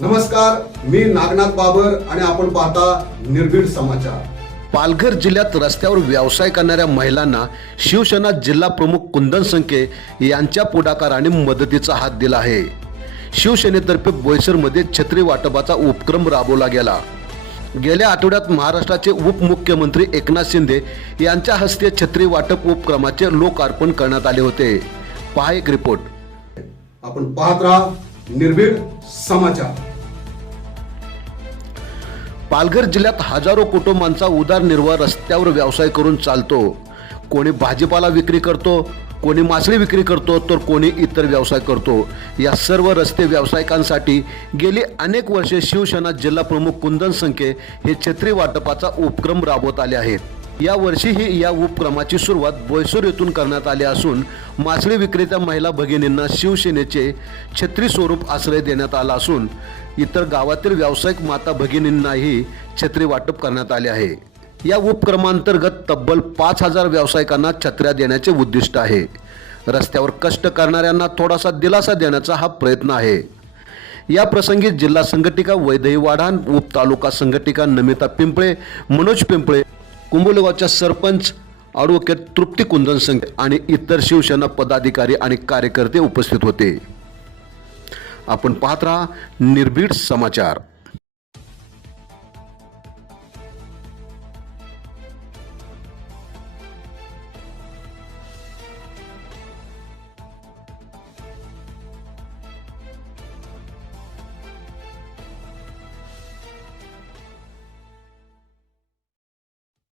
नमस्कार मी नागनाथ बाबर आणि आपण पाहता निर्भीड समाचार. पालघर जिल्ह्यात रस्त्यावर व्यवसाय करणाऱ्या महिलांना शिवसेना जिल्हा प्रमुख कुंदन संके यांच्या पुढाकाराने मदतीचा हात दिला आहे. शिवसेनेतर्फे बोईसरमध्ये छत्री वाटपाचा उपक्रम राबवला गेला. गेल्या आठवड्यात महाराष्ट्राचे उपमुख्यमंत्री एकनाथ शिंदे यांच्या हस्ते छत्री वाटप उपक्रमाचे लोकार्पण करण्यात आले होते. पहा एक रिपोर्ट. आपण पाहत राहा निर्भीड समाचार. पालघर जिल्ह्यात हजारो कुटुंबांचा उदारनिर्वाह रस्त्यावर व्यवसाय करून चालतो. कोणी भाजीपाला विक्री करतो कोणी मासळी विक्री करतो तर कोणी इतर व्यवसाय करतो. या सर्व रस्ते व्यावसायिकांसाठी गेली अनेक वर्षे शिवसेना जिल्हा प्रमुख कुंदन संखे हे छत्री वाटपाचा उपक्रम राबवत आले आहेत. या वर्षीही या उपक्रमाची सुरुवात बोयसूर येथून करण्यात आली असून मासळी विक्रेत्या महिला भगिनींना शिवसेनेचे छत्री स्वरूप आश्रय देण्यात आला असून इतर गावातील व्यावसायिक माता भगिनींनाही छत्री वाटप करण्यात आले आहे. या उपक्रमांतर्गत तब्बल पाच हजार व्यावसायिकांना छत्र्या देण्याचे उद्दिष्ट आहे. रस्त्यावर कष्ट करणाऱ्यांना थोडासा दिलासा देण्याचा हा प्रयत्न आहे. या प्रसंगी जिल्हा संघटिका वैदही वाढाण उप तालुका संघटिका नमिता पिंपळे मनोज पिंपळे कुंभोलेगावच्या सरपंच ॲडव्होकेट तृप्ती कुंदन संघ आणि इतर शिवसेना पदाधिकारी आणि कार्यकर्ते उपस्थित होते. आपण पाहत राहा निर्भीड समाचार.